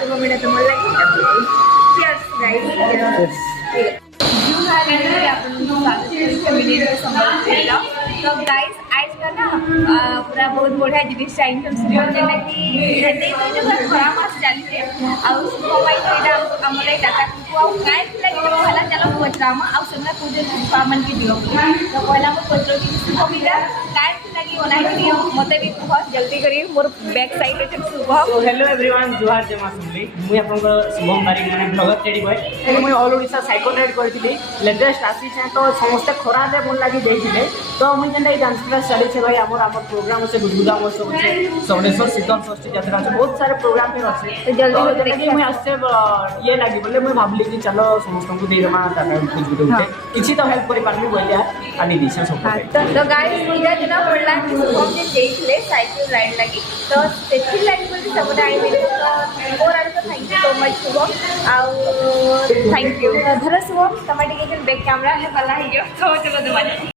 शुभ मिले तो मन लगे चीयर्स गाइस तो गाइस आज का ना पूरा बहुत बढ़िया जिनिस आइटम जेटा कि खरा मास चलते आमर डाटा को गाय लगे पहला चलो पचरामा आ सुना पूजन मन की दियो तो पहला मैं पचरो की सुबह गाय लगी मत भी बहुत जल्दी करी मोर बैक साइड रे शुभम तो हेलो एवरीवन जुहार जमा सुनली मुई आपन शुभम बारिक माने ब्लॉगर टेडी बॉय मुई ऑल ओडिसा साइको राइड करथिली लेटेस्ट आसी छै तो समस्त खरा रे मन लागि देइथिले तो मुई जंडा डांस क्लास चले छै भाई हमर प्रोग्राम से गुदगुदा महोत्सव छै सवनेश्वर शीतल षष्ठी यात्रा छै बहुत सारे प्रोग्राम पे আছে तो जल्दी देखि मुई आसे ये लागि बोले मुई भाबली कि चलो समस्त को दे दमा टाटा गुदगुदा उठे किछि तो हेल्प करि पारमी बोलिया आनी दिशा सब तो गाइस इधर दिन पड़ला कि शुभम जे देइथिले साइकिल राइड लगी तो सेठी लाइन बोली सब आई मिले तो और तो thank you so much Shubham thank you धर शुभम टमाटे के बैक कैमरा है पला ही जो तो चलो दो